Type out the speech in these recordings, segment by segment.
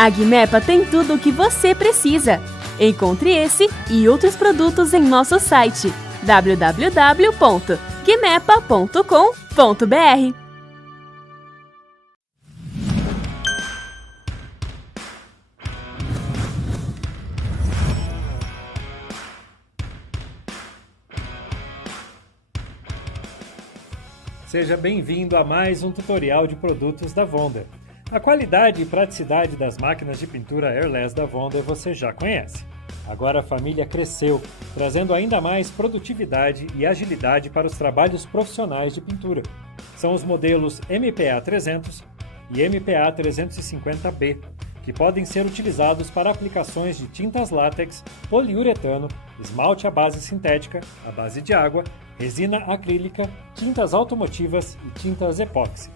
A Guimepa tem tudo o que você precisa. Encontre esse e outros produtos em nosso site www.guimepa.com.br. Seja bem-vindo a mais um tutorial de produtos da Wonder. A qualidade e praticidade das máquinas de pintura airless da Wonder você já conhece. Agora a família cresceu, trazendo ainda mais produtividade e agilidade para os trabalhos profissionais de pintura. São os modelos MPA 300 e MPA 350B, que podem ser utilizados para aplicações de tintas látex, poliuretano, esmalte à base sintética, à base de água, resina acrílica, tintas automotivas e tintas epóxi.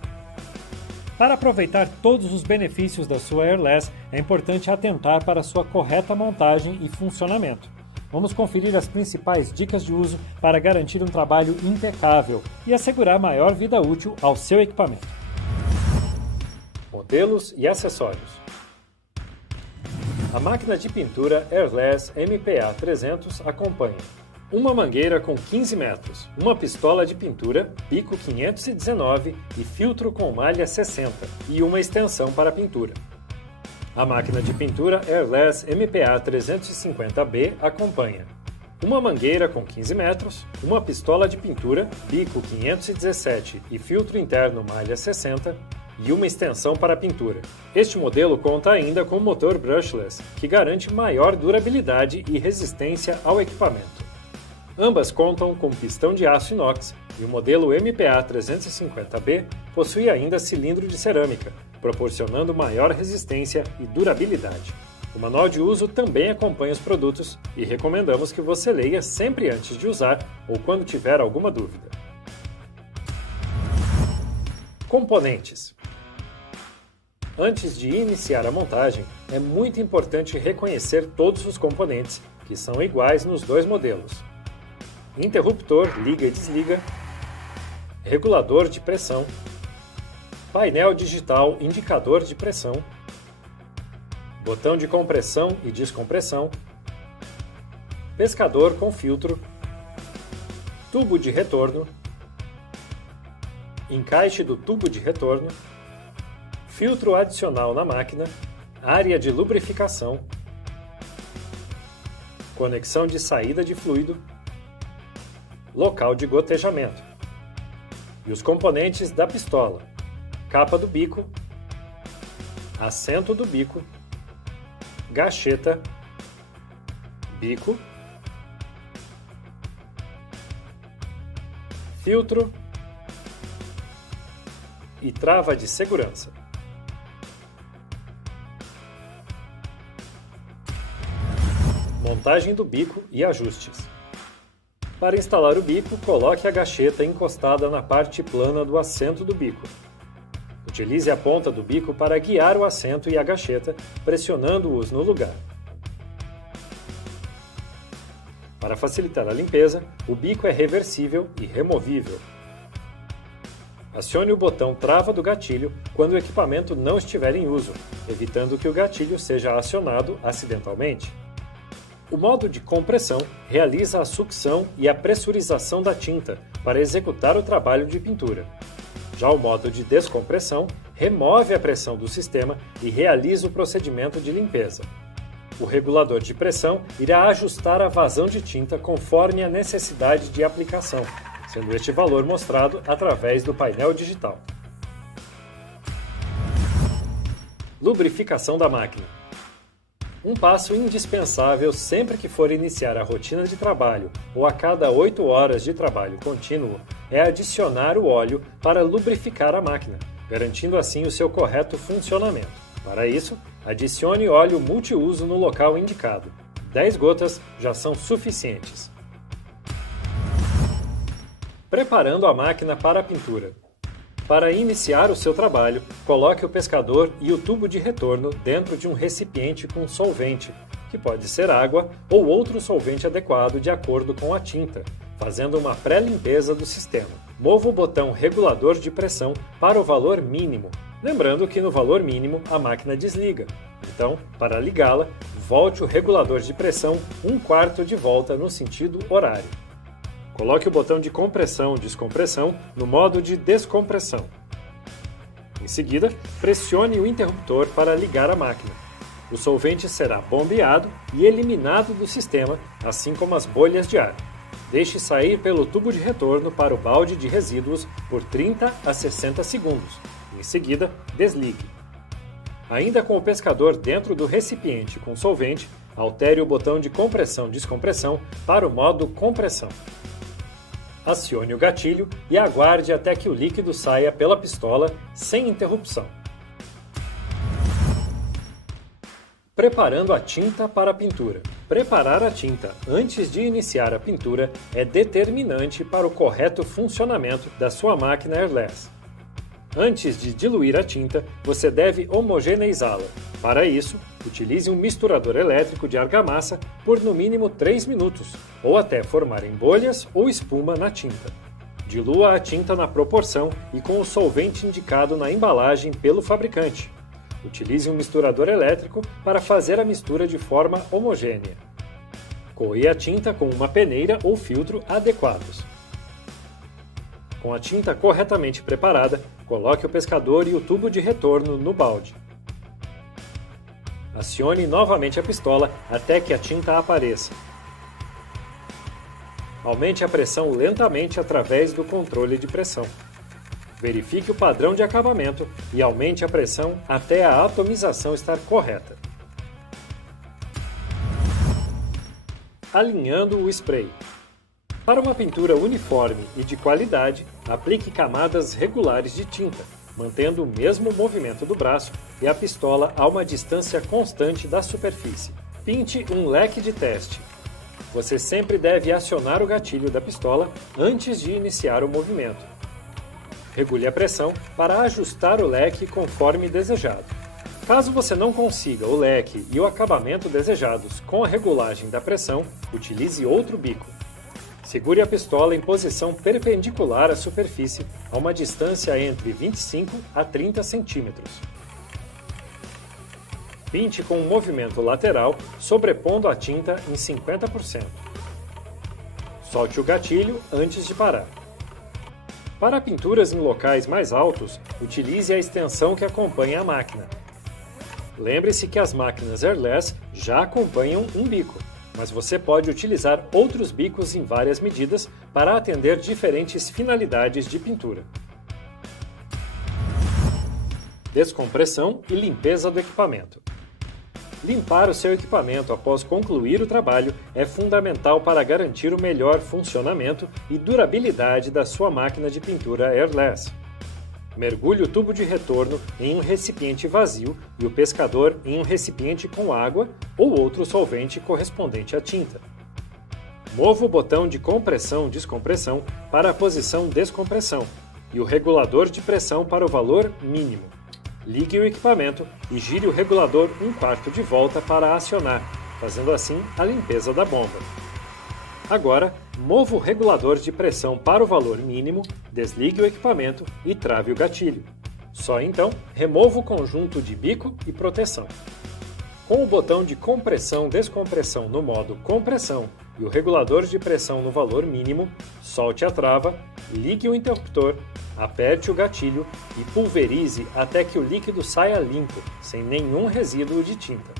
Para aproveitar todos os benefícios da sua airless, é importante atentar para a sua correta montagem e funcionamento. Vamos conferir as principais dicas de uso para garantir um trabalho impecável e assegurar maior vida útil ao seu equipamento. Modelos e acessórios. A máquina de pintura Airless MPA 300 acompanha uma mangueira com 15 metros, uma pistola de pintura, bico 519 e filtro com malha 60 e uma extensão para pintura. A máquina de pintura Airless MPA 350B acompanha uma mangueira com 15 metros, uma pistola de pintura, bico 517 e filtro interno malha 60 e uma extensão para pintura. Este modelo conta ainda com motor brushless, que garante maior durabilidade e resistência ao equipamento. Ambas contam com pistão de aço inox e o modelo MPA 350B possui ainda cilindro de cerâmica, proporcionando maior resistência e durabilidade. O manual de uso também acompanha os produtos e recomendamos que você leia sempre antes de usar ou quando tiver alguma dúvida. Componentes. Antes de iniciar a montagem, é muito importante reconhecer todos os componentes, que são iguais nos dois modelos. Interruptor liga e desliga, regulador de pressão, painel digital indicador de pressão, botão de compressão e descompressão, pescador com filtro, tubo de retorno, encaixe do tubo de retorno, filtro adicional na máquina, área de lubrificação, conexão de saída de fluido, local de gotejamento e os componentes da pistola, capa do bico, assento do bico, gacheta, bico, filtro e trava de segurança. Montagem do bico e ajustes. Para instalar o bico, coloque a gacheta encostada na parte plana do assento do bico. Utilize a ponta do bico para guiar o assento e a gacheta, pressionando-os no lugar. Para facilitar a limpeza, o bico é reversível e removível. Acione o botão trava do gatilho quando o equipamento não estiver em uso, evitando que o gatilho seja acionado acidentalmente. O modo de compressão realiza a sucção e a pressurização da tinta para executar o trabalho de pintura. Já o modo de descompressão remove a pressão do sistema e realiza o procedimento de limpeza. O regulador de pressão irá ajustar a vazão de tinta conforme a necessidade de aplicação, sendo este valor mostrado através do painel digital. Lubrificação da máquina. Um passo indispensável sempre que for iniciar a rotina de trabalho ou a cada 8 horas de trabalho contínuo é adicionar o óleo para lubrificar a máquina, garantindo assim o seu correto funcionamento. Para isso, adicione óleo multiuso no local indicado. 10 gotas já são suficientes. Preparando a máquina para a pintura. Para iniciar o seu trabalho, coloque o pescador e o tubo de retorno dentro de um recipiente com solvente, que pode ser água ou outro solvente adequado de acordo com a tinta, fazendo uma pré-limpeza do sistema. Mova o botão regulador de pressão para o valor mínimo, Lembrando que no valor mínimo a máquina desliga. Então, para ligá-la, volte o regulador de pressão 1/4 de volta no sentido horário. Coloque o botão de compressão/descompressão no modo de descompressão. Em seguida, pressione o interruptor para ligar a máquina. O solvente será bombeado e eliminado do sistema, assim como as bolhas de ar. Deixe sair pelo tubo de retorno para o balde de resíduos por 30 a 60 segundos. Em seguida, desligue. Ainda com o pescador dentro do recipiente com solvente, altere o botão de compressão/descompressão para o modo compressão. Acione o gatilho e aguarde até que o líquido saia pela pistola sem interrupção. Preparando a tinta para a pintura. Preparar a tinta antes de iniciar a pintura é determinante para o correto funcionamento da sua máquina airless. Antes de diluir a tinta, você deve homogeneizá-la. Para isso, utilize um misturador elétrico de argamassa por no mínimo 3 minutos, ou até formarem bolhas ou espuma na tinta. Dilua a tinta na proporção e com o solvente indicado na embalagem pelo fabricante. Utilize um misturador elétrico para fazer a mistura de forma homogênea. Coe a tinta com uma peneira ou filtro adequados. Com a tinta corretamente preparada, coloque o pescador e o tubo de retorno no balde. Acione novamente a pistola até que a tinta apareça. Aumente a pressão lentamente através do controle de pressão. Verifique o padrão de acabamento e aumente a pressão até a atomização estar correta. Alinhando o spray. Para uma pintura uniforme e de qualidade, aplique camadas regulares de tinta, mantendo o mesmo movimento do braço e a pistola a uma distância constante da superfície. Pinte um leque de teste. Você sempre deve acionar o gatilho da pistola antes de iniciar o movimento. Regule a pressão para ajustar o leque conforme desejado. Caso você não consiga o leque e o acabamento desejados com a regulagem da pressão, utilize outro bico. Segure a pistola em posição perpendicular à superfície a uma distância entre 25 a 30 centímetros. Pinte com um movimento lateral, sobrepondo a tinta em 50%. Solte o gatilho antes de parar. Para pinturas em locais mais altos, utilize a extensão que acompanha a máquina. Lembre-se que as máquinas airless já acompanham um bico, mas você pode utilizar outros bicos em várias medidas para atender diferentes finalidades de pintura. Descompressão e limpeza do equipamento. Limpar o seu equipamento após concluir o trabalho é fundamental para garantir o melhor funcionamento e durabilidade da sua máquina de pintura airless. Mergulhe o tubo de retorno em um recipiente vazio e o pescador em um recipiente com água ou outro solvente correspondente à tinta. Mova o botão de compressão/descompressão para a posição descompressão e o regulador de pressão para o valor mínimo. Ligue o equipamento e gire o regulador 1/4 de volta para acionar, fazendo assim a limpeza da bomba. Agora, mova o regulador de pressão para o valor mínimo, desligue o equipamento e trave o gatilho. Só então, remova o conjunto de bico e proteção. Com o botão de compressão/descompressão no modo compressão e o regulador de pressão no valor mínimo, solte a trava, ligue o interruptor, aperte o gatilho e pulverize até que o líquido saia limpo, sem nenhum resíduo de tinta.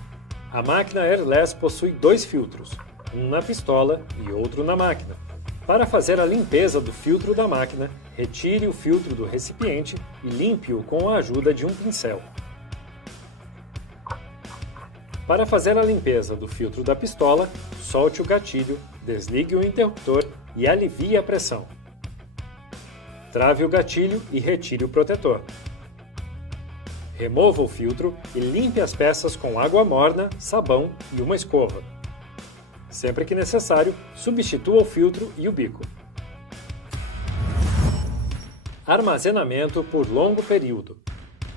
A máquina airless possui 2 filtros, um na pistola e outro na máquina. Para fazer a limpeza do filtro da máquina, retire o filtro do recipiente e limpe-o com a ajuda de um pincel. Para fazer a limpeza do filtro da pistola, solte o gatilho, desligue o interruptor e alivie a pressão. Trave o gatilho e retire o protetor. Remova o filtro e limpe as peças com água morna, sabão e uma escova. Sempre que necessário, substitua o filtro e o bico. Armazenamento por longo período.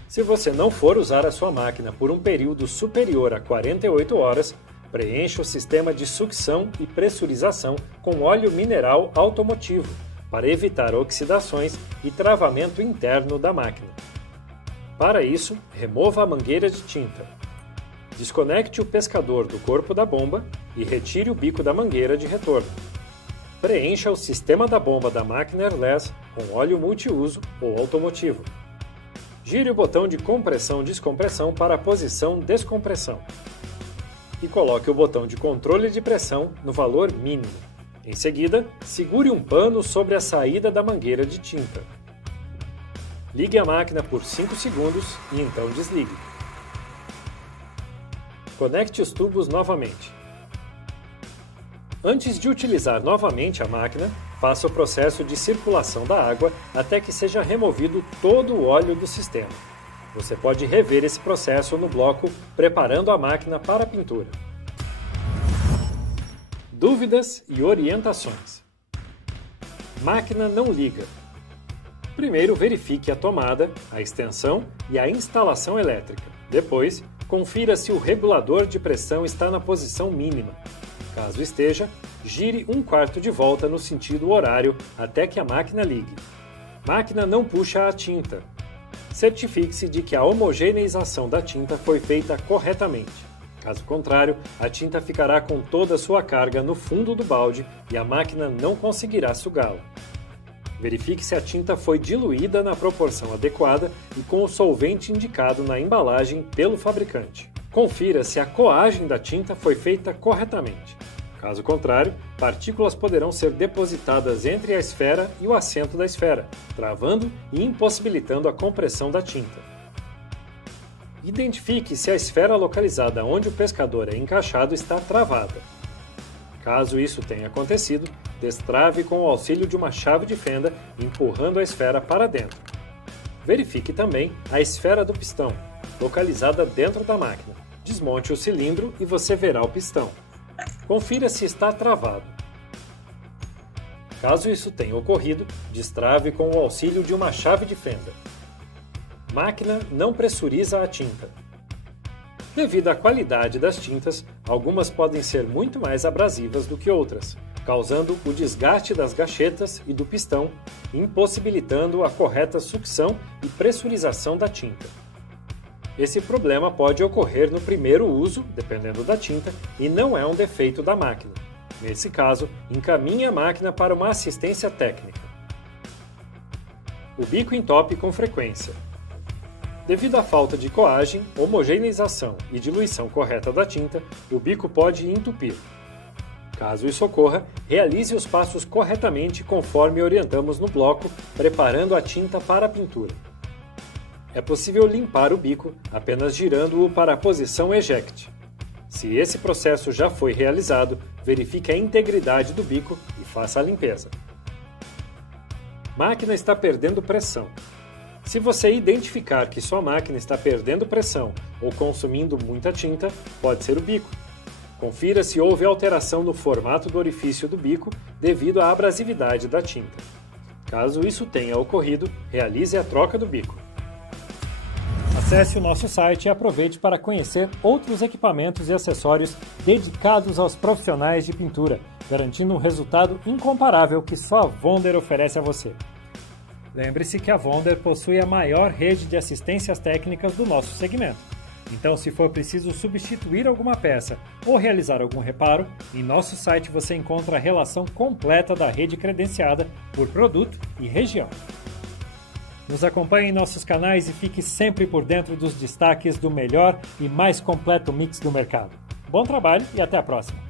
Se você não for usar a sua máquina por um período superior a 48 horas, preencha o sistema de sucção e pressurização com óleo mineral automotivo, para evitar oxidações e travamento interno da máquina. Para isso, remova a mangueira de tinta. Desconecte o pescador do corpo da bomba e retire o bico da mangueira de retorno. Preencha o sistema da bomba da máquina Airless com óleo multiuso ou automotivo. Gire o botão de compressão-descompressão para a posição descompressão. E coloque o botão de controle de pressão no valor mínimo. Em seguida, segure um pano sobre a saída da mangueira de tinta. Ligue a máquina por 5 segundos e então desligue. Conecte os tubos novamente. Antes de utilizar novamente a máquina, faça o processo de circulação da água até que seja removido todo o óleo do sistema. Você pode rever esse processo no bloco Preparando a máquina para a pintura. Dúvidas e orientações. Máquina não liga. Primeiro, verifique a tomada, a extensão e a instalação elétrica. Depois, confira se o regulador de pressão está na posição mínima. Caso esteja, gire 1/4 de volta no sentido horário até que a máquina ligue. Máquina não puxa a tinta. Certifique-se de que a homogeneização da tinta foi feita corretamente. Caso contrário, a tinta ficará com toda a sua carga no fundo do balde e a máquina não conseguirá sugá-la. Verifique se a tinta foi diluída na proporção adequada e com o solvente indicado na embalagem pelo fabricante. Confira se a coagem da tinta foi feita corretamente. Caso contrário, partículas poderão ser depositadas entre a esfera e o assento da esfera, travando e impossibilitando a compressão da tinta. Identifique se a esfera localizada onde o pescador é encaixado está travada. Caso isso tenha acontecido, destrave com o auxílio de uma chave de fenda, empurrando a esfera para dentro. Verifique também a esfera do pistão, localizada dentro da máquina. Desmonte o cilindro e você verá o pistão. Confira se está travado. Caso isso tenha ocorrido, destrave com o auxílio de uma chave de fenda. Máquina não pressuriza a tinta. Devido à qualidade das tintas, algumas podem ser muito mais abrasivas do que outras, causando o desgaste das gachetas e do pistão, impossibilitando a correta sucção e pressurização da tinta. Esse problema pode ocorrer no primeiro uso, dependendo da tinta, e não é um defeito da máquina. Nesse caso, encaminhe a máquina para uma assistência técnica. O bico entope com frequência. Devido à falta de coagem, homogeneização e diluição correta da tinta, o bico pode entupir. Caso isso ocorra, realize os passos corretamente conforme orientamos no bloco, preparando a tinta para a pintura. É possível limpar o bico apenas girando-o para a posição eject. Se esse processo já foi realizado, verifique a integridade do bico e faça a limpeza. Máquina está perdendo pressão. Se você identificar que sua máquina está perdendo pressão ou consumindo muita tinta, pode ser o bico. Confira se houve alteração no formato do orifício do bico devido à abrasividade da tinta. Caso isso tenha ocorrido, realize a troca do bico. Acesse o nosso site e aproveite para conhecer outros equipamentos e acessórios dedicados aos profissionais de pintura, garantindo um resultado incomparável que só a Wonder oferece a você. Lembre-se que a Wonder possui a maior rede de assistências técnicas do nosso segmento. Então, se for preciso substituir alguma peça ou realizar algum reparo, em nosso site você encontra a relação completa da rede credenciada por produto e região. Nos acompanhe em nossos canais e fique sempre por dentro dos destaques do melhor e mais completo mix do mercado. Bom trabalho e até a próxima!